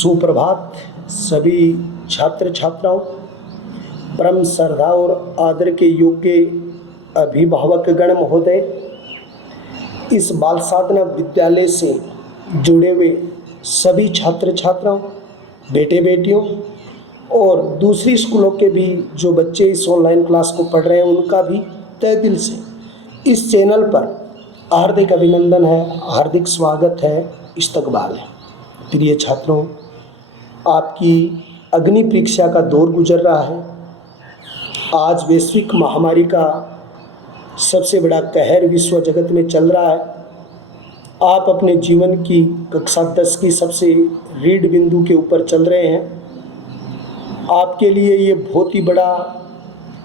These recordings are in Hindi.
सुप्रभात सभी छात्र छात्राओं, परम श्रद्धा और आदर के योग्य अभिभावक गण महोदय, इस बाल साधना विद्यालय से जुड़े हुए सभी छात्र छात्राओं, बेटे बेटियों और दूसरी स्कूलों के भी जो बच्चे इस ऑनलाइन क्लास को पढ़ रहे हैं, उनका भी तहे दिल से इस चैनल पर हार्दिक अभिनंदन है, हार्दिक स्वागत है, इस्तकबाल है। प्रिय छात्रों, आपकी अग्नि परीक्षा का दौर गुजर रहा है। आज वैश्विक महामारी का सबसे बड़ा कहर विश्व जगत में चल रहा है। आप अपने जीवन की कक्षा 10 की सबसे रीढ़ बिंदु के ऊपर चल रहे हैं। आपके लिए ये बहुत ही बड़ा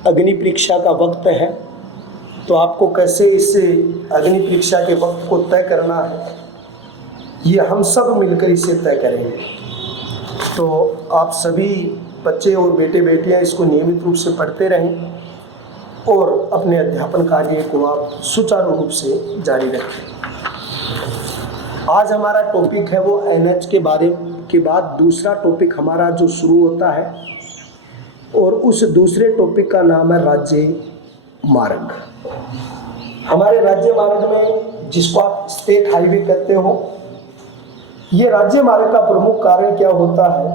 अग्नि परीक्षा का वक्त है। तो आपको कैसे इस अग्नि परीक्षा के वक्त को तय करना है, ये हम सब मिलकर इसे तय करेंगे। तो आप सभी बच्चे और बेटे बेटियां इसको नियमित रूप से पढ़ते रहें और अपने अध्यापन कार्य को आप सुचारू रूप से जारी रखें। आज हमारा टॉपिक है वो एनएच के बारे के बाद दूसरा टॉपिक हमारा जो शुरू होता है, और उस दूसरे टॉपिक का नाम है राज्य मार्ग। हमारे राज्य मार्ग में, जिसको आप स्टेट हाईवे कहते हो, ये राज्य मार्ग का प्रमुख कारण क्या होता है?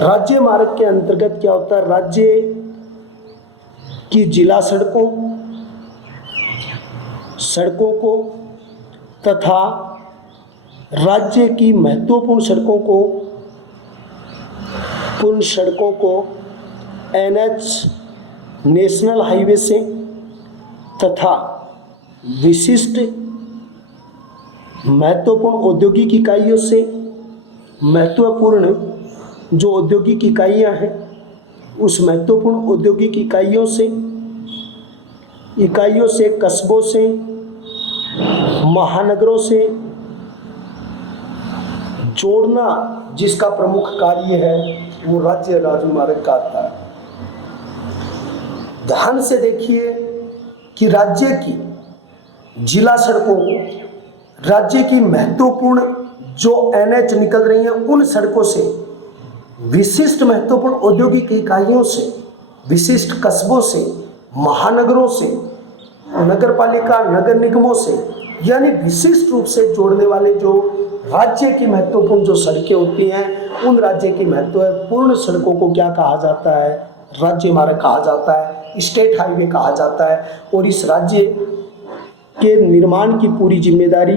राज्य मार्ग के अंतर्गत क्या होता है? राज्य की जिला सड़कों को तथा राज्य की महत्वपूर्ण सड़कों को एनएच, नेशनल हाईवे से तथा विशिष्ट महत्वपूर्ण औद्योगिक इकाइयों से, महत्वपूर्ण जो औद्योगिक इकाइयां हैं, उस महत्वपूर्ण औद्योगिक इकाइयों से, कस्बों से, महानगरों से जोड़ना, जिसका प्रमुख कार्य है वो राज्य राजमार्ग का आता है। ध्यान से देखिए कि राज्य की जिला सड़कों को, राज्य की महत्वपूर्ण जो एनएच निकल रही हैं, उन सड़कों से, विशिष्ट महत्वपूर्ण औद्योगिक इकाइयों से, विशिष्ट कस्बों से, महानगरों से, नगरपालिका नगर निगमों से, यानी विशिष्ट रूप से जोड़ने वाले जो राज्य की महत्वपूर्ण जो सड़कें होती हैं, उन राज्य की महत्वपूर्ण सड़कों को क्या कहा जाता है? राज्य मार्ग कहा जाता है, स्टेट हाईवे कहा जाता है। और इस राज्य के निर्माण की पूरी जिम्मेदारी,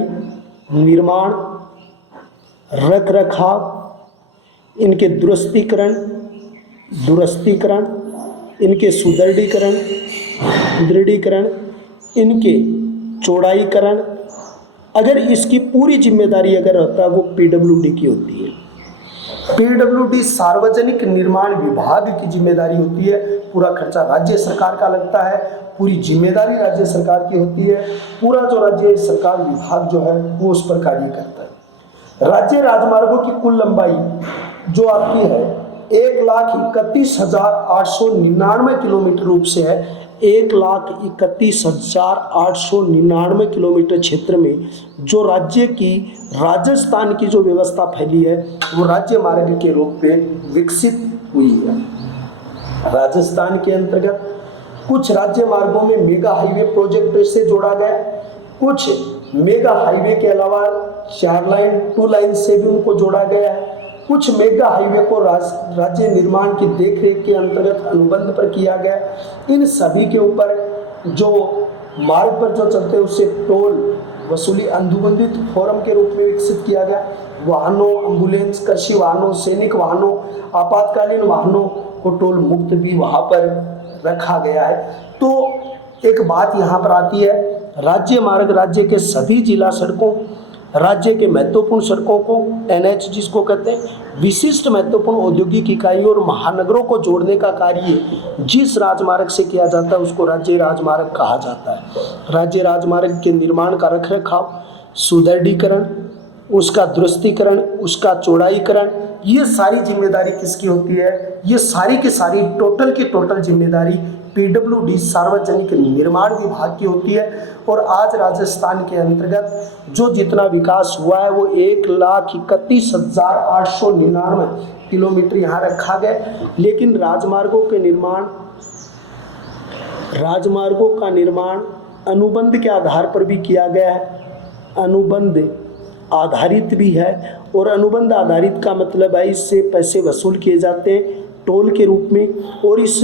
निर्माण, रख रखाव, इनके दुरुस्तीकरण, इनके दृढ़ीकरण, इनके चौड़ाईकरण, अगर इसकी पूरी जिम्मेदारी अगर होता है वो पीडब्ल्यूडी की होती है। पीडब्ल्यूडी सार्वजनिक निर्माण विभाग की जिम्मेदारी होती है। पूरा खर्चा राज्य सरकार का लगता है, पूरी जिम्मेदारी राज्य सरकार की होती है। पूरा जो राज्य सरकार विभाग जो है वो उस पर कार्य करता है। राज्य राजमार्गों की कुल लंबाई जो आपकी है 1,31,899 किलोमीटर रूप से है। 1,31,899 किलोमीटर क्षेत्र में जो राज्य की, राजस्थान की जो व्यवस्था फैली है वो राज्य मार्ग के रूप में विकसित हुई है। राजस्थान के अंतर्गत कुछ राज्य मार्गों में मेगा हाईवे प्रोजेक्ट से जोड़ा गया, कुछ मेगा हाईवे के अलावा 4 लाइन 2 लाइन से भी उनको जोड़ा गया है। कुछ मेगा हाईवे को राज्य निर्माण की देखरेख के अंतर्गत अनुबंध पर किया गया। इन सभी के ऊपर जो मार्ग पर जो चलते हैं उसे टोल वसूली अनुबंधित फोरम के रूप में विकसित किया गया। वाहनों, एम्बुलेंस, कृषि वाहनों, सैनिक वाहनों, आपातकालीन वाहनों को टोल मुक्त भी वहाँ पर रखा गया है। तो एक बात यहाँ पर आती है, राज्य मार्ग राज्य के सभी जिला सड़कों, राज्य के महत्वपूर्ण सड़कों को, एनएच जिसको कहते हैं, विशिष्ट महत्वपूर्ण औद्योगिक इकाइयों और महानगरों को जोड़ने का कार्य जिस राजमार्ग से किया जाता है उसको राज्य राजमार्ग कहा जाता है। राज्य राजमार्ग के निर्माण का रखरखाव, सुदृढ़ीकरण, उसका दुरुस्तीकरण, उसका चौड़ाईकरण, ये सारी जिम्मेदारी किसकी होती है? ये सारी की सारी टोटल की टोटल जिम्मेदारी PWD सार्वजनिक निर्माण विभाग की होती है। और आज राजस्थान के अंतर्गत जो जितना विकास हुआ है वो 1,31,899 किलोमीटर यहाँ रखा गया। लेकिन राजमार्गों का निर्माण अनुबंध के आधार पर भी किया गया है, अनुबंध आधारित भी है। और अनुबंध आधारित का मतलब है इससे पैसे वसूल किए जाते हैं टोल के रूप में। और इस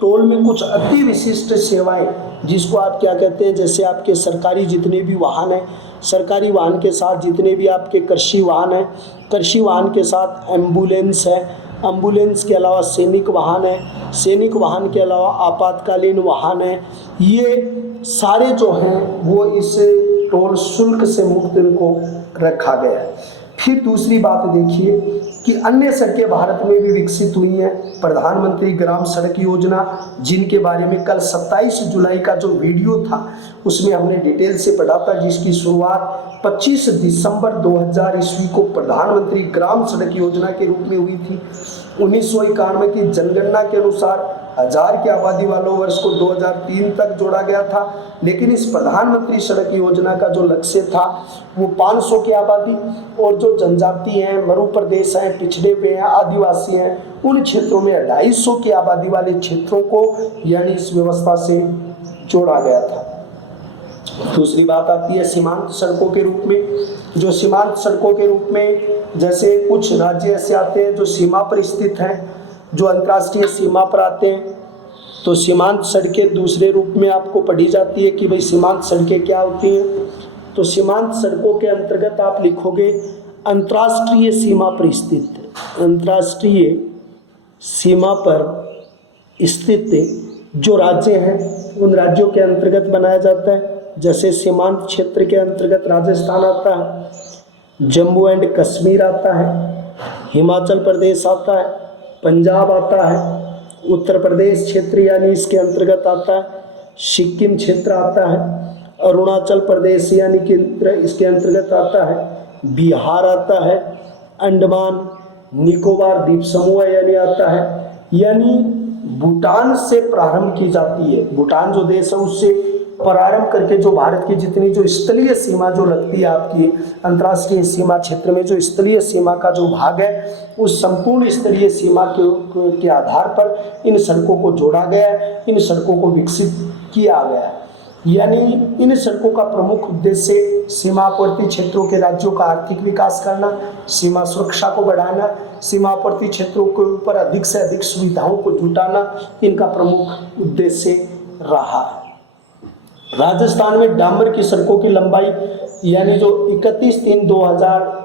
टोल में कुछ अति विशिष्ट सेवाएं, जिसको आप क्या कहते हैं, जैसे आपके सरकारी जितने भी वाहन हैं, सरकारी वाहन के साथ जितने भी आपके कृषि वाहन हैं, कृषि वाहन के साथ एम्बुलेंस है, एम्बुलेंस के अलावा सैनिक वाहन है, सैनिक वाहन के अलावा आपातकालीन वाहन है, ये सारे जो हैं वो इस टोल शुल्क से मुक्त इनको रखा गया है। फिर दूसरी बात देखिए कि अन्य सड़कें भारत में भी विकसित हुई हैं। प्रधानमंत्री ग्राम सड़क योजना, जिनके बारे में कल 27 जुलाई का जो वीडियो था उसमें हमने डिटेल से पढ़ा था, जिसकी शुरुआत 25 दिसंबर 2000 ईस्वी को प्रधानमंत्री ग्राम सड़क योजना के रूप में हुई थी। 1991 की जनगणना के अनुसार 1000 की आबादी वालों वर्ष को 2003 तक जोड़ा गया था। लेकिन इस प्रधानमंत्री सड़क योजना का जो लक्ष्य था वो 500 की आबादी, और जो जनजाति हैं, मरु प्रदेश हैं, पिछड़े हुए हैं, आदिवासी हैं, उन क्षेत्रों में 250 की आबादी वाले क्षेत्रों को यानी इस व्यवस्था से जोड़ा गया था। दूसरी बात आती है सीमांत सड़कों के रूप में। जो सीमांत सड़कों के रूप में, जैसे कुछ राज्य ऐसे आते हैं जो सीमा पर स्थित हैं, जो अंतर्राष्ट्रीय सीमा पर आते हैं, तो सीमांत सड़कें दूसरे रूप में आपको पढ़ी जाती है कि भाई सीमांत सड़कें क्या होती हैं। तो सीमांत सड़कों के अंतर्गत आप लिखोगे अंतर्राष्ट्रीय सीमा पर स्थित, अंतर्राष्ट्रीय सीमा पर स्थित जो राज्य हैं उन राज्यों के अंतर्गत बनाया जाता है। जैसे सीमांत क्षेत्र के अंतर्गत राजस्थान आता है, जम्मू एंड कश्मीर आता है, हिमाचल प्रदेश आता है, पंजाब आता है, उत्तर प्रदेश क्षेत्र यानी इसके अंतर्गत आता है, सिक्किम क्षेत्र आता है, अरुणाचल प्रदेश यानी कि इसके अंतर्गत आता है, बिहार आता है, अंडमान निकोबार द्वीप समूह यानी आता है। यानी भूटान से प्रारंभ की जाती है, भूटान जो देश है उससे प्रारंभ करके जो भारत की जितनी जो स्थलीय सीमा जो लगती है आपकी अंतर्राष्ट्रीय सीमा क्षेत्र में, जो स्थलीय सीमा का जो भाग है, उस संपूर्ण स्थलीय सीमा के आधार पर इन सड़कों को जोड़ा गया है, इन सड़कों को विकसित किया गया है। यानी इन सड़कों का प्रमुख उद्देश्य सीमावर्ती क्षेत्रों के राज्यों का आर्थिक विकास करना, सीमा सुरक्षा को बढ़ाना, सीमावर्ती क्षेत्रों के ऊपर अधिक से अधिक सुविधाओं को जुटाना, इनका प्रमुख उद्देश्य रहा है। राजस्थान में डामर की सड़कों की लंबाई यानी जो 31/3/2000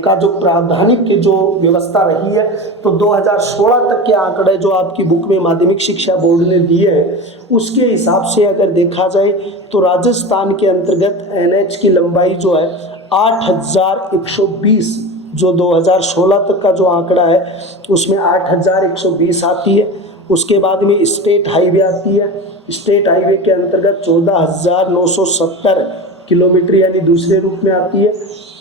का जो प्रावधानिक की जो व्यवस्था रही है, तो 2016 तक के आंकड़े जो आपकी बुक में माध्यमिक शिक्षा बोर्ड ने दिए हैं उसके हिसाब से अगर देखा जाए तो राजस्थान के अंतर्गत NH की लंबाई जो है 8120, जो 2016 तक का जो आंकड़ा है उसमें 8120 आती है। उसके बाद में स्टेट हाईवे आती है, स्टेट हाईवे के अंतर्गत 14,970 किलोमीटर यानी दूसरे रूप में आती है।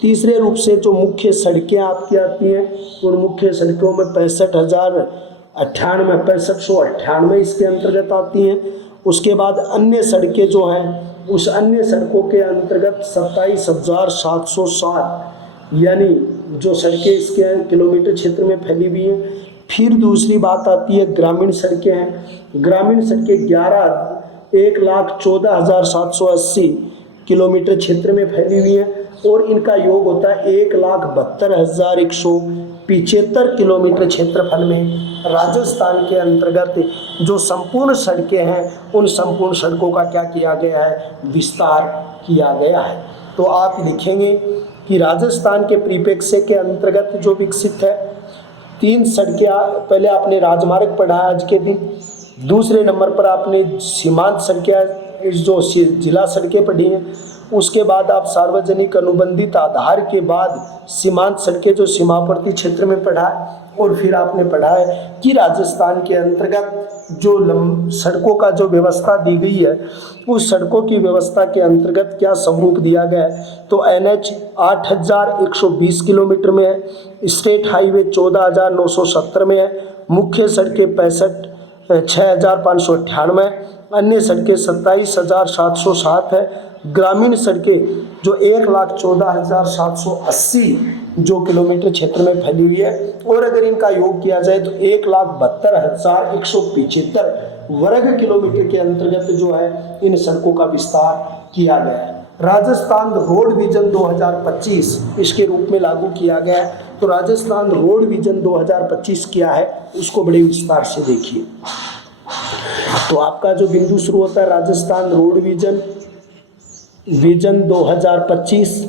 तीसरे रूप से जो मुख्य सड़कें आपकी आती हैं उन मुख्य सड़कों में 65,098 इसके अंतर्गत आती हैं। उसके बाद अन्य सड़कें जो हैं उस अन्य सड़कों के अंतर्गत 27,760 यानी जो सड़कें इसके किलोमीटर क्षेत्र में फैली हुई हैं। फिर दूसरी बात आती है ग्रामीण सड़कें हैं। ग्रामीण सड़कें 1,14,780 किलोमीटर क्षेत्र में फैली हुई हैं और इनका योग होता है 1,72,175 किलोमीटर क्षेत्रफल में। राजस्थान के अंतर्गत जो संपूर्ण सड़कें हैं उन संपूर्ण सड़कों का क्या किया गया है, विस्तार किया गया है। तो आप लिखेंगे कि राजस्थान के परिप्रेक्ष्य के अंतर्गत जो विकसित है 3 सड़कें, पहले आपने राजमार्ग पढ़ा आज के दिन, दूसरे नंबर पर आपने सीमांत सड़कें जो जिला सड़कें पढ़ी हैं, उसके बाद आप सार्वजनिक अनुबंधित आधार के बाद सीमांत सड़कें जो सीमावर्ती क्षेत्र में पढ़ा है, और फिर आपने पढ़ा है कि राजस्थान के अंतर्गत जो सड़कों का जो व्यवस्था दी गई है उस सड़कों की व्यवस्था के अंतर्गत क्या स्वरूप दिया गया है। तो NH 8,120 किलोमीटर में है, स्टेट हाईवे 14,970 में है, मुख्य सड़कें 6,598, अन्य सड़कें 27,707 है। ग्रामीण सड़कें जो 1,14,780 जो किलोमीटर क्षेत्र में फैली हुई है, और अगर इनका योग किया जाए तो 1,72,175 वर्ग किलोमीटर के अंतर्गत जो है इन सड़कों का विस्तार किया गया है। राजस्थान रोड विजन 2025 इसके रूप में लागू किया गया है। तो राजस्थान रोड विजन 2025 क्या है उसको बड़े विस्तार से देखिए। तो आपका जो बिंदु शुरू होता है राजस्थान रोड विजन 2025,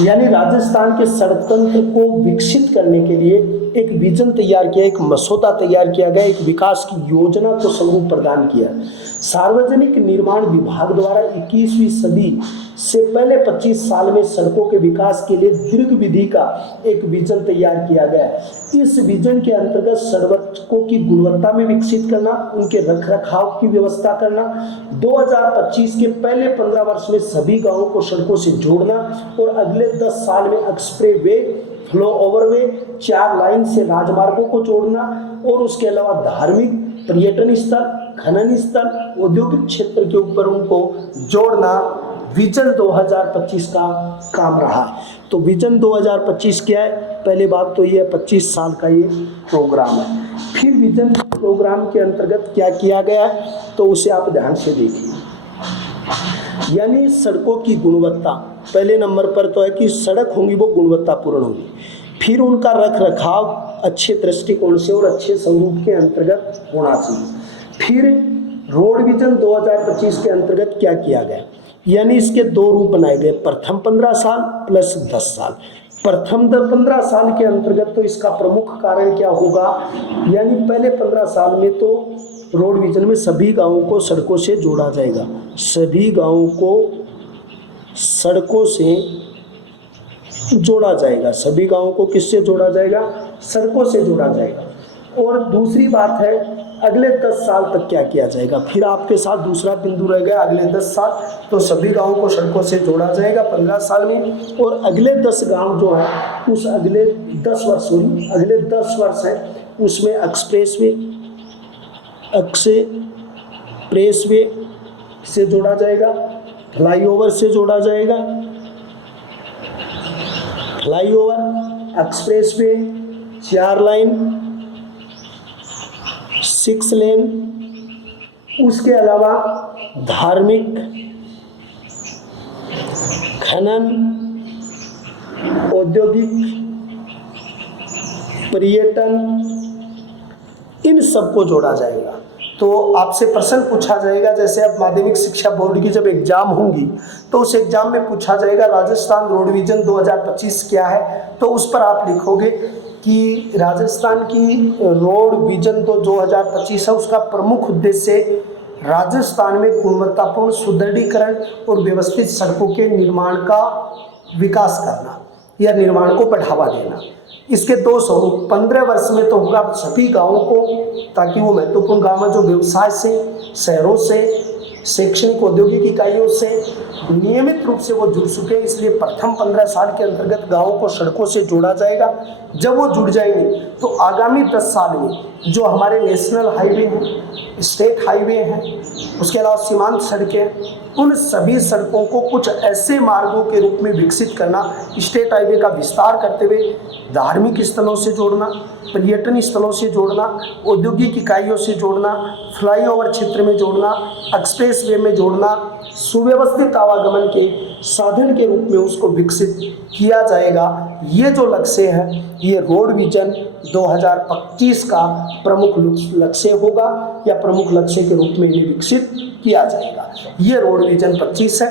यानी राजस्थान के सड़क तंत्र को विकसित करने के लिए एक विजन तैयार किया, एक मसौदा तैयार किया गया, एक विकास की योजना को स्वरूप प्रदान किया। सार्वजनिक निर्माण विभाग द्वारा 21वीं सदी से पहले 25 साल में सड़कों के विकास के लिए दीर्घ विधि का एक विजन तैयार किया गया है। इस विजन के अंतर्गत सड़कों की गुणवत्ता में विकसित करना, उनके रखरखाव की व्यवस्था करना, 2025 के पहले 15 वर्ष में सभी गांवों को सड़कों से जोड़ना और अगले 10 साल में एक्सप्रेस वे, फ्लो ओवरवे, 4 लाइन से राजमार्गों को जोड़ना, और उसके अलावा धार्मिक, पर्यटन स्थल, खनन स्थल, औद्योगिक क्षेत्र के ऊपर उनको जोड़ना विजन 2025 का काम रहा। तो विजन 2025 क्या है? पहली बात तो ये 25 साल का ये प्रोग्राम है। फिर विजन प्रोग्राम के अंतर्गत क्या किया गया है तो उसे आप ध्यान से देखिए। यानी सड़कों की गुणवत्ता पहले नंबर पर तो है कि सड़क होंगी वो गुणवत्तापूर्ण होगी। फिर उनका रख रखाव अच्छे दृष्टिकोण से और अच्छे स्वरूप के अंतर्गत होना चाहिए। फिर रोड विजन 2025 के अंतर्गत क्या किया गया, यानी इसके 2 रूप बनाए गए, प्रथम 15 साल प्लस 10 साल। प्रथम 15 साल के अंतर्गत तो इसका प्रमुख कारण क्या होगा, यानी पहले 15 साल में तो रोड विजन में सभी गांवों को सड़कों से जोड़ा जाएगा। सभी गांवों को सड़कों से जोड़ा जाएगा। सभी गांवों को किससे जोड़ा जाएगा? सड़कों से जोड़ा जाएगा। और दूसरी बात है अगले 10 साल तक क्या किया जाएगा। फिर आपके साथ दूसरा बिंदु रह गया, अगले 10 साल तो सभी गांवों को सड़कों से जोड़ा जाएगा 15 साल में, और अगले 10 गांव जो है उस अगले 10 वर्ष है उसमें एक्सप्रेस वे से जोड़ा जाएगा, फ्लाईओवर से जोड़ा जाएगा, फ्लाईओवर, एक्सप्रेस वे, 4 लाइन, 6 लेन, उसके अलावा धार्मिक, खनन, औद्योगिक, पर्यटन, इन सबको जोड़ा जाएगा। तो आपसे प्रश्न पूछा जाएगा, जैसे अब माध्यमिक शिक्षा बोर्ड की जब एग्जाम होंगी तो उस एग्जाम में पूछा जाएगा राजस्थान रोड विजन 2025 क्या है, तो उस पर आप लिखोगे कि राजस्थान की रोड विजन तो 2025 है, उसका प्रमुख उद्देश्य राजस्थान में गुणवत्तापूर्ण सुदृढ़ीकरण और व्यवस्थित सड़कों के निर्माण का विकास करना या निर्माण को बढ़ावा देना। इसके 2 स्वरूप 15 वर्ष में तो होगा सभी गांवों को, ताकि वो महत्वपूर्ण गांव जो व्यवसाय से, शहरों से, शैक्षणिक औद्योगिक इकाइयों से नियमित रूप से वो जुड़ चुके हैं, इसलिए प्रथम 15 साल के अंतर्गत गांवों को सड़कों से जोड़ा जाएगा। जब वो जुड़ जाएंगे तो आगामी 10 साल में जो हमारे नेशनल हाईवे हैं, स्टेट हाईवे हैं, उसके अलावा सीमांत सड़कें, उन सभी सड़कों को कुछ ऐसे मार्गों के रूप में विकसित करना, स्टेट हाईवे का विस्तार करते हुए धार्मिक स्थलों से जोड़ना, पर्यटन स्थलों से जोड़ना, औद्योगिक इकाइयों से जोड़ना, फ्लाईओवर क्षेत्र में जोड़ना, एक्सप्रेस वे में जोड़ना, सुव्यवस्थित आवागमन के साधन के रूप में उसको विकसित किया जाएगा। ये जो लक्ष्य है ये रोड विजन 2025 का प्रमुख लक्ष्य होगा या प्रमुख लक्ष्य के रूप में इन्हें विकसित किया जाएगा। ये रोड विजन 25 है।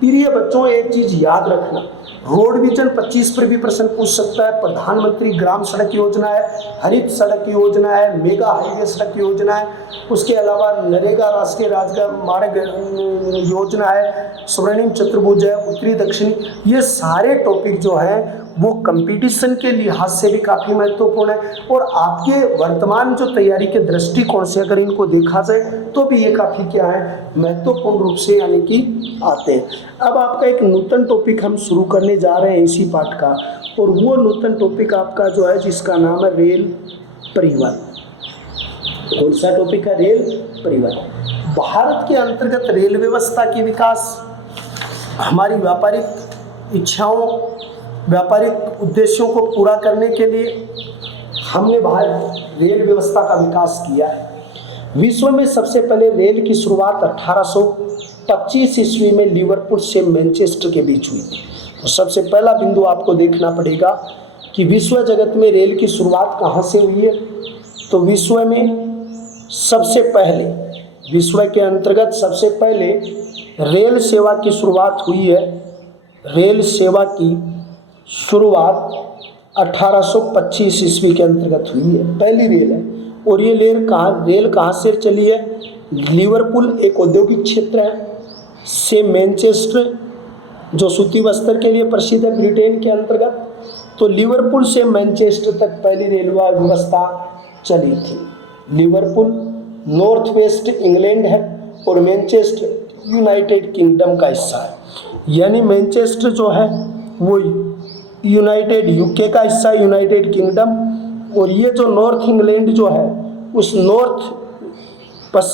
प्रिय बच्चों, एक चीज याद रखना, रोड विजन 25 पर भी प्रश्न पूछ सकता है। प्रधानमंत्री ग्राम सड़क योजना है, हरित सड़क योजना है, मेगा हाईवे सड़क योजना है, उसके अलावा नरेगा राष्ट्रीय राजमार्ग योजना है, स्वर्णिम चतुर्भुज है, उत्तरी दक्षिणी, ये सारे टॉपिक जो हैं वो कंपटीशन के लिहाज से भी काफ़ी महत्वपूर्ण है और आपके वर्तमान जो तैयारी के दृष्टिकोण से अगर इनको देखा जाए तो भी ये काफ़ी क्या है, महत्वपूर्ण रूप से यानी कि आते हैं। अब आपका एक नूतन टॉपिक हम शुरू करने जा रहे हैं इसी पाठ का, और वो नूतन टॉपिक आपका जो है जिसका नाम है रेल परिवहन। कौन सा टॉपिक है? रेल परिवहन। भारत के अंतर्गत रेल व्यवस्था की विकास हमारी व्यापारिक इच्छाओं, व्यापारिक उद्देश्यों को पूरा करने के लिए हमने भारत रेल व्यवस्था का विकास किया है। विश्व में सबसे पहले रेल की शुरुआत 1825 ईस्वी में लिवरपूल से मैनचेस्टर के बीच हुई थी। तो सबसे पहला बिंदु आपको देखना पड़ेगा कि विश्व जगत में रेल की शुरुआत कहाँ से हुई है। तो विश्व में सबसे पहले, विश्व के अंतर्गत सबसे पहले रेल सेवा की शुरुआत हुई है। रेल सेवा की शुरुआत 1825 ईस्वी के अंतर्गत हुई है, पहली रेल है। और ये रेल कहाँ से चली है? लिवरपूल एक औद्योगिक क्षेत्र है, से मैनचेस्टर जो सूती वस्त्र के लिए प्रसिद्ध है ब्रिटेन के अंतर्गत, तो लिवरपूल से मैनचेस्टर तक पहली रेलवे व्यवस्था चली थी। लिवरपूल नॉर्थ वेस्ट इंग्लैंड है और मैनचेस्टर यूनाइटेड किंगडम का हिस्सा है। यानी मैनचेस्टर जो है वो यूनाइटेड यूके का हिस्सा, यूनाइटेड किंगडम, और ये जो नॉर्थ इंग्लैंड जो है उस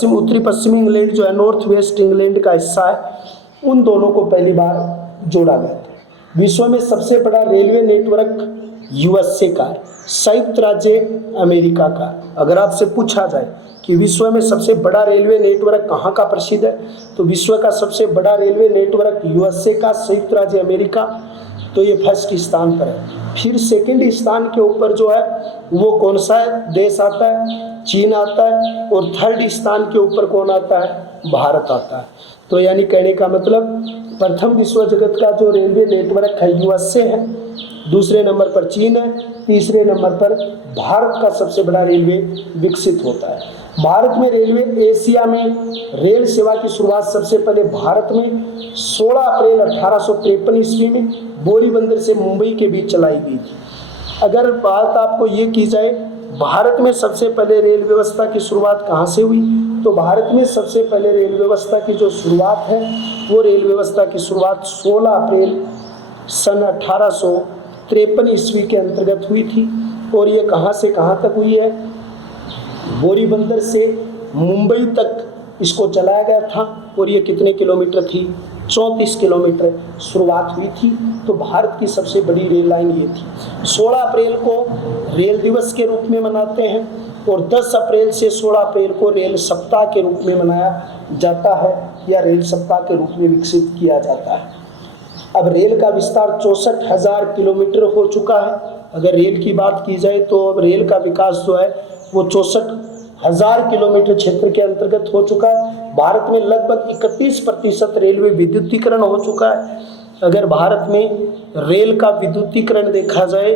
उत्तरी पश्चिमी इंग्लैंड जो है नॉर्थ वेस्ट इंग्लैंड का हिस्सा है। उन दोनों को पहली बार जोड़ा गया था। विश्व में सबसे बड़ा रेलवे नेटवर्क यूएसए का है, संयुक्त राज्य अमेरिका का। अगर आपसे पूछा जाए कि विश्व में सबसे बड़ा रेलवे नेटवर्क कहाँ का प्रसिद्ध है, तो विश्व का सबसे बड़ा रेलवे नेटवर्क यूएसए का, संयुक्त राज्य अमेरिका, तो ये फर्स्ट स्थान पर है। फिर सेकंड स्थान के ऊपर जो है वो कौन सा देश आता है? चीन आता है। और थर्ड स्थान के ऊपर कौन आता है? भारत आता है। तो यानी कहने का मतलब प्रथम विश्व जगत का जो रेलवे नेटवर्क है यूएसए है, दूसरे नंबर पर चीन है, तीसरे नंबर पर भारत का सबसे बड़ा रेलवे विकसित होता है। भारत में रेलवे, एशिया में रेल सेवा की शुरुआत सबसे पहले भारत में 16 अप्रैल 1853 ईस्वी में बोरीबंदर से मुंबई के बीच चलाई गई थी। अगर बात आपको ये की जाए भारत में सबसे पहले रेल व्यवस्था की शुरुआत कहाँ से हुई, तो भारत में सबसे पहले रेल व्यवस्था की जो शुरुआत है वो रेल व्यवस्था की शुरुआत 16 अप्रैल सन 1853 ईस्वी के अंतर्गत हुई थी। और ये कहाँ से कहाँ तक हुई है? बोरीबंदर से मुंबई तक इसको चलाया गया था। और ये कितने किलोमीटर थी? 34 किलोमीटर शुरुआत हुई थी। तो भारत की सबसे बड़ी रेल लाइन ये थी। 16 अप्रैल को रेल दिवस के रूप में मनाते हैं और 10 अप्रैल से 16 अप्रैल को रेल सप्ताह के रूप में मनाया जाता है या रेल सप्ताह के रूप में विकसित किया जाता है। अब रेल का विस्तार 64,000 किलोमीटर हो चुका है। अगर रेल की बात की जाए तो अब रेल का विकास जो है वो 64,000 किलोमीटर क्षेत्र के अंतर्गत हो चुका है। भारत में लगभग 31% रेलवे विद्युतीकरण हो चुका है। अगर भारत में रेल का विद्युतीकरण देखा जाए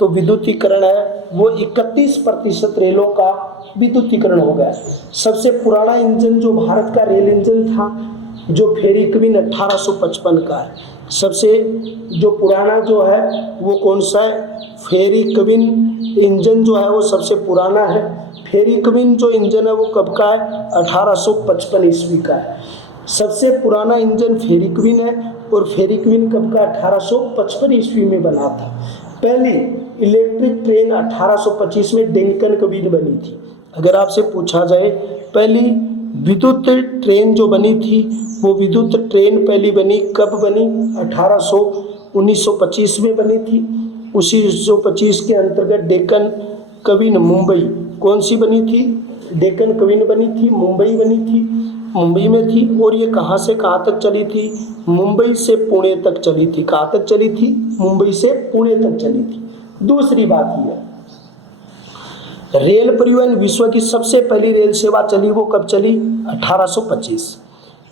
तो विद्युतीकरण है वो 31% रेलों का विद्युतीकरण हो गया है। सबसे पुराना इंजन जो भारत का रेल इंजन था जो फेरी क्वीन 1855 का है। सबसे जो पुराना जो है वो कौन सा है? फेरी क्वीन इंजन जो है वो सबसे पुराना है। फेरी क्वीन जो इंजन है वो कब का है? 1855 ईस्वी का है। सबसे पुराना इंजन फेरी क्वीन है और फेरी क्वीन कब का? 1855 ईस्वी में बना था। पहली इलेक्ट्रिक ट्रेन 1825 में डेक्कन क्वीन बनी थी। अगर आपसे पूछा जाए पहली विद्युत ट्रेन जो बनी थी वो विद्युत ट्रेन पहली बनी कब बनी? 1925 में बनी थी। उसी 1925 के अंतर्गत डेक्कन क्वीन मुंबई कौन सी बनी थी? डेक्कन क्वीन बनी थी, मुंबई बनी थी, मुंबई में थी। और ये कहाँ से कहाँ तक चली थी? मुंबई से पुणे तक चली थी। कहाँ तक चली थी? मुंबई से पुणे तक चली थी। दूसरी बात ये रेल परिवहन, विश्व की सबसे पहली रेल सेवा चली वो कब चली? 1825।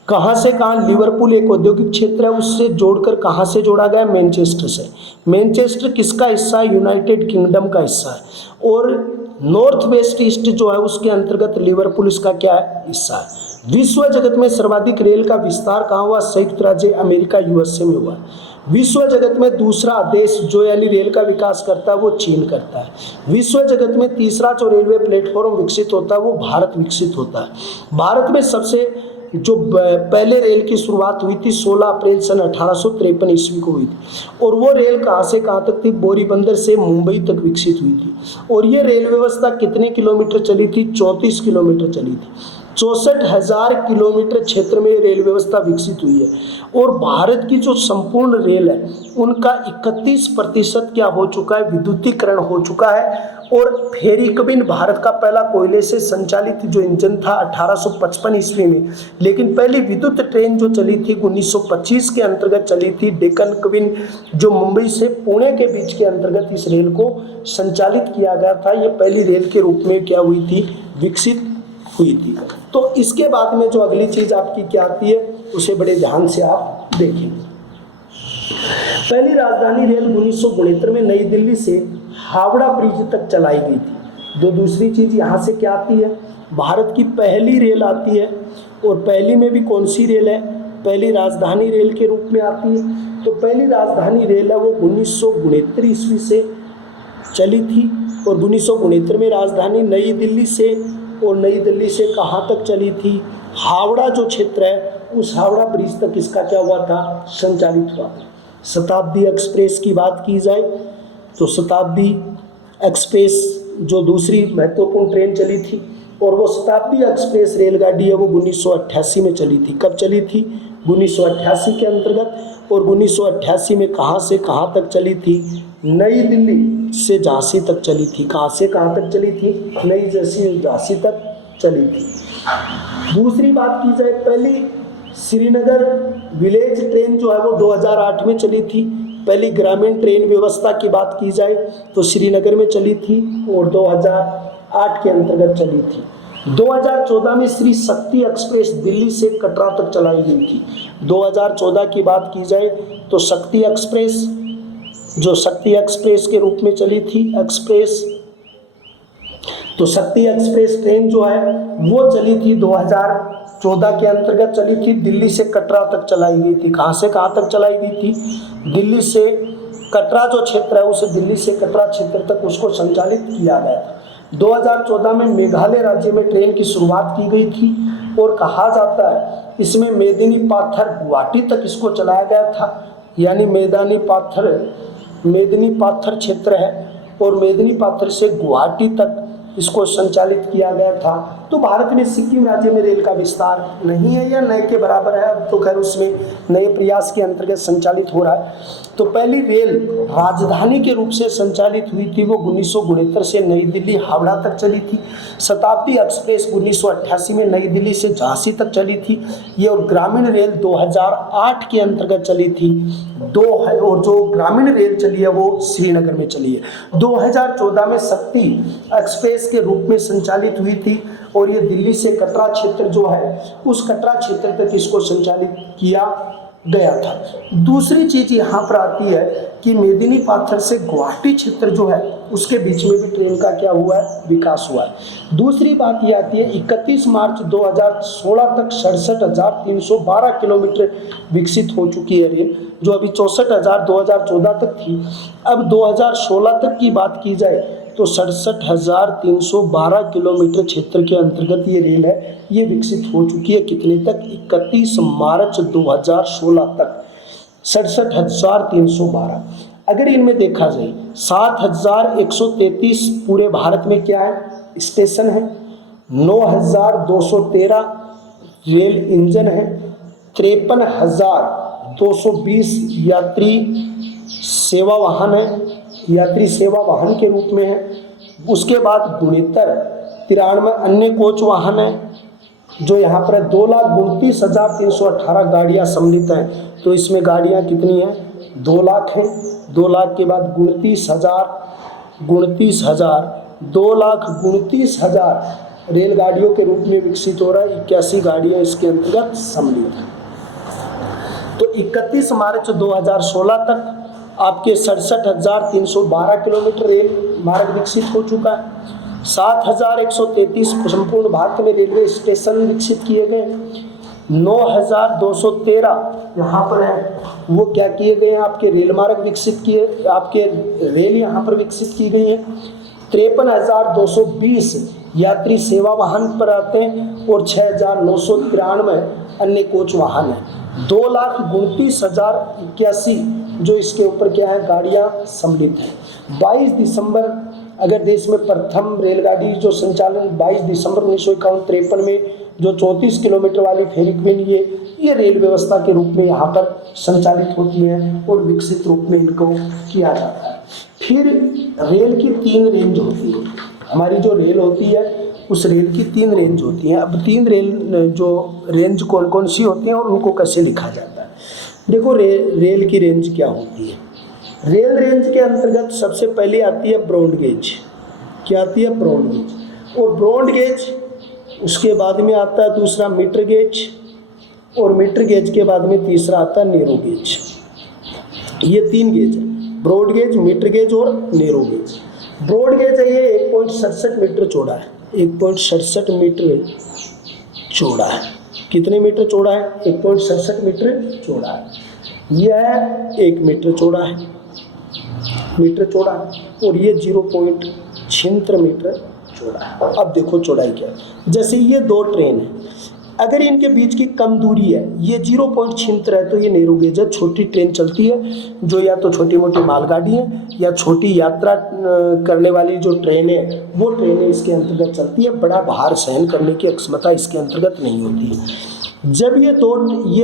कहाँ से कहाँ? लिवरपूल एक औद्योगिक क्षेत्र है, उससे जोड़कर कहाँ से जोड़ा गया? मैनचेस्टर से। मैनचेस्टर किसका हिस्सा है? यूनाइटेड किंगडम का हिस्सा है। और नॉर्थ वेस्ट ईस्ट जो है उसके अंतर्गत लिवरपूल इसका क्या है? हिस्सा है। विश्व जगत में सर्वाधिक रेल का विस्तार कहाँ हुआ? संयुक्त राज्य अमेरिका यूएसए में हुआ। विश्व जगत में दूसरा देश जो यानी रेल का विकास करता है वो चीन करता है। विश्व जगत में तीसरा जो रेलवे प्लेटफॉर्म विकसित होता है वो भारत विकसित होता है। भारत में सबसे जो पहले रेल की शुरुआत हुई थी 16 अप्रैल सन 1853 ईस्वी को हुई थी। और वो रेल कहाँ से कहाँ तक थी? बोरीबंदर से मुंबई तक विकसित हुई थी। और ये रेल व्यवस्था कितने किलोमीटर चली थी? 34 किलोमीटर चली थी। 64,000 किलोमीटर क्षेत्र में रेल व्यवस्था विकसित हुई है। और भारत की जो संपूर्ण रेल है उनका 31% क्या हो चुका है? विद्युतीकरण हो चुका है। और फेरी कबिन भारत का पहला कोयले से संचालित जो इंजन था 1855 ईस्वी में। लेकिन पहली विद्युत ट्रेन जो चली थी 1925 के अंतर्गत चली थी, डेक्कन कबिन, जो मुंबई से पुणे के बीच के अंतर्गत इस रेल को संचालित किया गया था। ये पहली रेल के रूप में क्या हुई थी? विकसित हुई थी। तो इसके बाद में जो अगली चीज आपकी क्या आती है उसे बड़े ध्यान से आप देखें। पहली राजधानी रेल 1969 में नई दिल्ली से हावड़ा ब्रिज तक चलाई गई थी। दूसरी चीज यहाँ से क्या आती है? भारत की पहली रेल आती है। और पहली में भी कौन सी रेल है? पहली राजधानी रेल के रूप में आती है। तो पहली राजधानी रेल है वो 1969 ईस्वी से चली थी। और 1969 में राजधानी नई दिल्ली से, और नई दिल्ली से कहाँ तक चली थी? हावड़ा जो क्षेत्र है उस हावड़ा ब्रिज तक इसका क्या हुआ था? संचालित हुआ। शताब्दी एक्सप्रेस की बात की जाए तो शताब्दी एक्सप्रेस जो दूसरी महत्वपूर्ण ट्रेन चली थी, और वो शताब्दी एक्सप्रेस रेलगाड़ी है वो 1988 में चली थी। कब चली थी? 1988 के अंतर्गत। और 1988 में कहाँ से कहाँ तक चली थी? नई दिल्ली से झांसी तक चली थी। कहाँ से कहाँ तक चली थी? नई झांसी तक चली थी। दूसरी बात की जाए, पहली श्रीनगर विलेज ट्रेन जो है वो 2008 में चली थी। पहली ग्रामीण ट्रेन व्यवस्था की बात की जाए तो श्रीनगर में चली थी और 2008 के अंतर्गत चली थी। 2014 में श्री शक्ति एक्सप्रेस दिल्ली से कटरा तक चलाई गई थी। 2014 की बात की जाए तो शक्ति एक्सप्रेस, जो शक्ति एक्सप्रेस के रूप में चली थी एक्सप्रेस, तो शक्ति एक्सप्रेस ट्रेन जो है वो चली थी 2014 के अंतर्गत चली थी। दिल्ली से कटरा तक चलाई गई थी। कहाँ से कहाँ तक चलाई गई थी? दिल्ली से कटरा जो क्षेत्र है उसे दिल्ली से कटरा क्षेत्र तक उसको संचालित किया गया था। 2014 में मेघालय राज्य में ट्रेन की शुरुआत की गई थी। और कहा जाता है इसमें मेदिनी पाथर गुवाहाटी तक इसको चलाया गया था। यानी मेदिनी पाथर क्षेत्र है और मेदिनी पाथर से गुवाहाटी तक इसको संचालित किया गया था। तो भारत में सिक्किम राज्य में रेल का विस्तार नहीं है या नए के बराबर है, अब तो खैर उसमें नए प्रयास के अंतर्गत संचालित हो रहा है। तो पहली रेल राजधानी के रूप से संचालित हुई थी वो 1969 से नई दिल्ली हावड़ा तक चली थी। शताब्दी एक्सप्रेस 1988 में नई दिल्ली से झांसी तक चली थी ये। और ग्रामीण रेल 2008 के अंतर्गत चली थी और जो ग्रामीण रेल चली है वो श्रीनगर में चली है। 2014 में शक्ति एक्सप्रेस के रूप में संचालित हुई थी और ये दिल्ली से कटरा क्षेत्र जो है उस कटरा क्षेत्र तक इसको संचालित किया गया था। दूसरी चीज यहाँ पर आती है कि मेदिनी पाथर से गुवाहाटी क्षेत्र जो है उसके बीच में भी ट्रेन का क्या हुआ है? विकास हुआ है। दूसरी बात ये आती है 31 मार्च 2016 तक 67,312 किलोमीटर विकसित हो चुकी है रेल, जो अभी 64,000 2014 तक थी। अब 2016 तक की बात की जाए तो 67,312 किलोमीटर क्षेत्र के अंतर्गत ये रेल है ये विकसित हो चुकी है। कितने तक? 31 मार्च 2016 तक 67,312। अगर इनमें देखा जाए 7,133 पूरे भारत में क्या है? स्टेशन है। 9,213 रेल इंजन है। 53,220 यात्री सेवा वाहन है, यात्री सेवा वाहन के रूप में है। उसके बाद 93 अन्य कोच वाहन है जो यहाँ पर 2,29,318 गाड़ियाँ सम्मिलित हैं। तो इसमें गाड़ियाँ कितनी हैं? 2 लाख हैं। 2 लाख के बाद 2,29,000 रेलगाड़ियों के रूप में विकसित हो रहा है। 81 गाड़ियाँ इसके अंतर्गत सम्मिलित हैं। तो 31 मार्च 2016 तक आपके 67,312 किलोमीटर रेल मार्ग विकसित हो चुका है। 7,133 संपूर्ण भारत में रेलवे स्टेशन विकसित किए गए। 9,213 यहाँ पर है वो क्या किए गए हैं? आपके रेल मार्ग विकसित किए, आपके रेल यहाँ पर विकसित की गई है। 53,220 यात्री सेवा वाहन पर आते हैं और 6,993 अन्य कोच वाहन है। 2,29,081 जो इसके ऊपर क्या है, गाड़ियां सम्मिलित हैं। 22 दिसंबर अगर देश में प्रथम रेलगाड़ी जो संचालन 22 दिसंबर 1953 में जो 34 किलोमीटर वाली फेरी क्वीन ये रेल व्यवस्था के रूप में यहाँ पर संचालित होती है और विकसित रूप में इनको किया जाता है। फिर रेल की 3 रेंज होती है। हमारी जो रेल होती है उस रेल की 3 रेंज होती हैं। अब 3 रेल जो रेंज कौन कौन सी होती हैं और उनको कैसे लिखा जाता है। देखो रेल की रेंज क्या होती है। रेल रेंज के अंतर्गत सबसे पहले आती है ब्रॉड गेज। क्या आती है? Broad gauge. और ब्रॉड गेज उसके बाद में आता है दूसरा मीटर गेज, और मीटर गेज के बाद में तीसरा आता है नैरो गेज। ये 3 गेज है, ब्रॉड गेज, मीटर गेज और नैरो गेज। ब्रॉड गेज है ये 1.67 मीटर चौड़ा है। 1.67 मीटर चौड़ा है। कितने मीटर चौड़ा है? 1.67 मीटर चौड़ा है। यह 1 मीटर चौड़ा है, और ये 0.76 मीटर चौड़ा है। अब देखो चौड़ाई क्या है। जैसे ये 2 ट्रेन है, अगर इनके बीच की कम दूरी है, ये 0.76 है तो ये नैरो गेज है। छोटी ट्रेन चलती है जो या तो छोटी मोटी मालगाड़ी है या छोटी यात्रा करने वाली जो ट्रेन है वो ट्रेनें इसके अंतर्गत चलती है। बड़ा भार सहन करने की क्षमता इसके अंतर्गत नहीं होती है। जब ये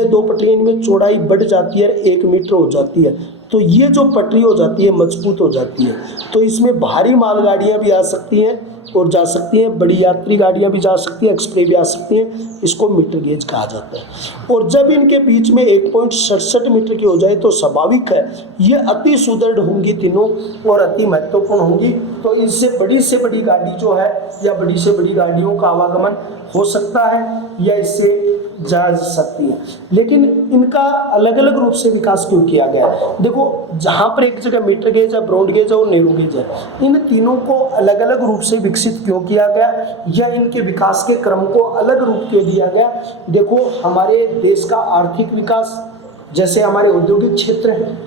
दो पटरियों में चौड़ाई बढ़ जाती है, 1 मीटर हो जाती है, तो ये जो पटरी हो जाती है मजबूत हो जाती है। तो इसमें भारी मालगाड़ियाँ भी आ सकती हैं और जा सकती हैं, बड़ी यात्री गाड़ियाँ भी जा सकती हैं, एक्सप्रेस भी आ सकती हैं। इसको मीटर गेज कहा जाता है। और जब इनके बीच में 1.67 मीटर की हो जाए तो स्वाभाविक है ये अति सुदृढ़ होंगी तीनों और अति महत्वपूर्ण होंगी। तो इससे बड़ी गाड़ी जो है या बड़ी से बड़ी गाड़ियों का आवागमन हो सकता है या इससे जा सकती है। लेकिन इनका अलग अलग रूप से विकास क्यों किया गया? देखो, जहाँ पर एक जगह मीटर गेज है, ब्रॉड गेज है और नैरो गेज है, इन तीनों को अलग अलग रूप से विकसित क्यों किया गया या इनके विकास के क्रम को अलग रूप क्यों दिया गया? देखो, हमारे देश का आर्थिक विकास, जैसे हमारे औद्योगिक क्षेत्र है,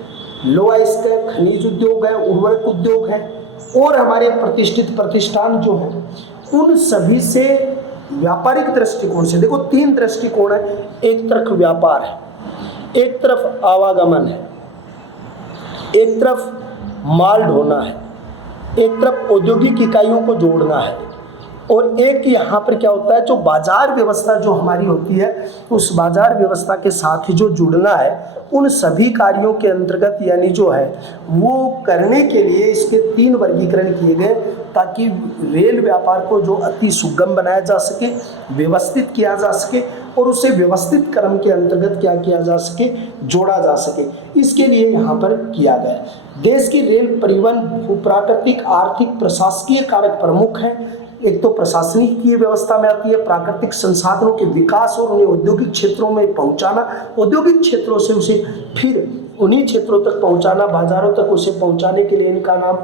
लोहा इस्पात, खनिज उद्योग है, उर्वरक उद्योग है और हमारे प्रतिष्ठित प्रतिष्ठान जो है, उन सभी से व्यापारिक दृष्टिकोण से देखो 3 दृष्टिकोण है। एक तरफ व्यापार है, एक तरफ आवागमन है, एक तरफ माल ढोना है, एक तरफ औद्योगिक इकाइयों को जोड़ना है, और एक यहाँ पर क्या होता है, जो बाजार व्यवस्था जो हमारी होती है, उस बाजार व्यवस्था के साथ ही जो जुड़ना है, उन सभी कार्यों के अंतर्गत यानी जो है वो करने के लिए इसके 3 वर्गीकरण किए गए, ताकि रेल व्यापार को जो अति सुगम बनाया जा सके, व्यवस्थित किया जा सके और उसे व्यवस्थित क्रम के अंतर्गत क्या किया जा सके, जोड़ा जा सके। इसके लिए यहाँ पर किया गया। देश की रेल परिवहन भूप्राकृतिक, आर्थिक, प्रशासकीय कारक प्रमुख हैं। एक तो प्रशासनिक की व्यवस्था में आती है, प्राकृतिक संसाधनों के विकास और उन्हें औद्योगिक क्षेत्रों में पहुंचाना, औद्योगिक क्षेत्रों से उसे फिर उन्हीं क्षेत्रों तक पहुंचाना, बाजारों तक उसे पहुंचाने के लिए इनका नाम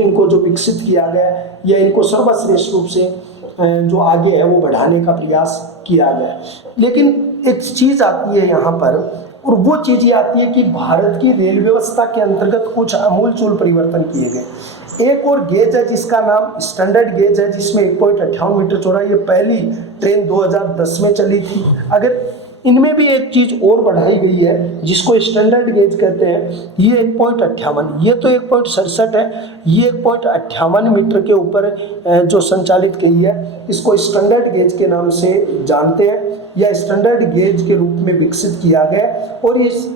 इनको जो विकसित किया गया या इनको सर्वश्रेष्ठ रूप से जो आगे है वो बढ़ाने का प्रयास किया गया। लेकिन एक चीज़ आती है यहाँ पर, और वो चीज़ ये आती है कि भारत की रेल व्यवस्था के अंतर्गत कुछ आमूलचूल परिवर्तन किए गए। एक और गेज है जिसका नाम स्टैंडर्ड गेज है, जिसमें 1.58 मीटर चौड़ा, ये पहली ट्रेन 2010 में चली थी। अगर इनमें भी एक चीज़ और बढ़ाई गई है जिसको स्टैंडर्ड गेज कहते हैं, ये 1.58, ये तो 1.67 है, ये 1.58 मीटर के ऊपर जो संचालित की है, इसको स्टैंडर्ड गेज के नाम से जानते हैं या स्टैंडर्ड गेज के रूप में विकसित किया गया। और इस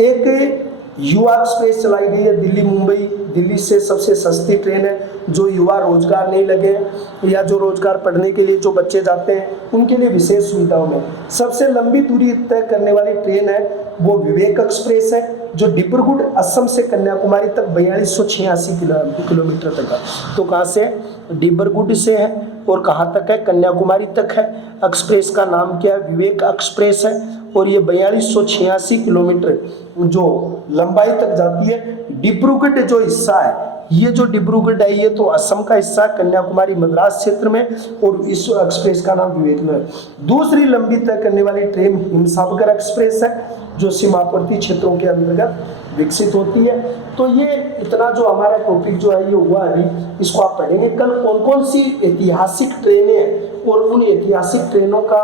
एक युवा एक्सप्रेस चलाई गई है दिल्ली मुंबई, दिल्ली से सबसे सस्ती ट्रेन है, जो युवा रोजगार नहीं लगे या जो रोजगार पढ़ने के लिए जो बच्चे जाते हैं उनके लिए विशेष सुविधाओं में। सबसे लंबी दूरी तय करने वाली ट्रेन है वो विवेक एक्सप्रेस है, जो डिब्रूगढ़ असम से कन्याकुमारी तक 4286 किलोमीटर तक है। तो कहाँ से? डिब्रूगढ़ से है और कहाँ तक है? कन्याकुमारी तक है। एक्सप्रेस का नाम क्या है? विवेक एक्सप्रेस है और ये 4286 किलोमीटर जो लंबाई तक जाती है। डिब्रूगढ़ जो हिस्सा है, ये जो डिब्रूगढ़ है ये तो असम का हिस्सा है, कन्याकुमारी मद्रास क्षेत्र में, और इस एक्सप्रेस का नाम विवेक में। दूसरी लंबी तय करने वाली ट्रेन हिमसागर एक्सप्रेस है, जो सीमावर्ती क्षेत्रों के अंतर्गत विकसित होती है। तो ये इतना जो हमारा टॉपिक जो है ये हुआ अभी, इसको आप पढ़ेंगे। कल कौन कौन सी ऐतिहासिक ट्रेनें हैं और उन ऐतिहासिक ट्रेनों का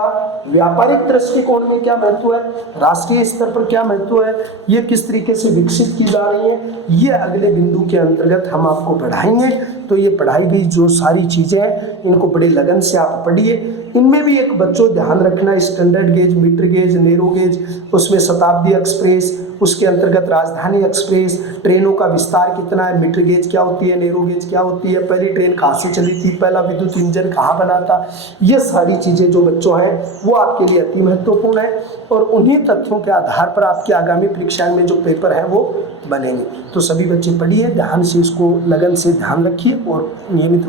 व्यापारिक दृष्टिकोण में क्या महत्व है, राष्ट्रीय स्तर पर क्या महत्व है, ये किस तरीके से विकसित की जा रही है, ये अगले बिंदु के अंतर्गत हम आपको पढ़ाएंगे। तो ये पढ़ाई गई जो सारी चीज़ें हैं इनको बड़े लगन से आप पढ़िए। इनमें भी एक बच्चों ध्यान रखना, standard gauge, metre gauge, narrow gauge, उसमें शताब्दी एक्सप्रेस, उसके अंतर्गत राजधानी एक्सप्रेस, ट्रेनों का विस्तार कितना है, मीटर गेज क्या होती है, नैरो गेज क्या होती है, पहली ट्रेन कहाँ से चली थी, पहला विद्युत इंजन कहाँ बना था, ये सारी चीज़ें जो बच्चों हैं वो आपके लिए अति महत्वपूर्ण है और उन्हीं तथ्यों के आधार पर आपकी आगामी परीक्षाओं में जो पेपर है वो बनेंगे। तो सभी बच्चे पढ़िए, ध्यान से इसको लगन से ध्यान रखिए और नियमित